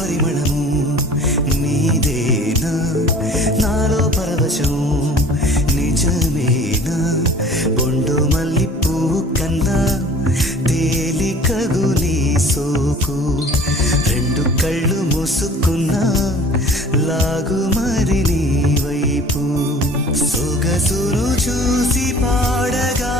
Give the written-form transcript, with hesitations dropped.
పరిమళము నీదేనా నాలో పరవశం నిజమేనా బొండు మల్లి పువ్వు కన్నా తేలికగు నీ సోకు రెండు కళ్ళు మూసుకున్నా లాగు మరి నీ వైపు సొగసును చూసి పాడగా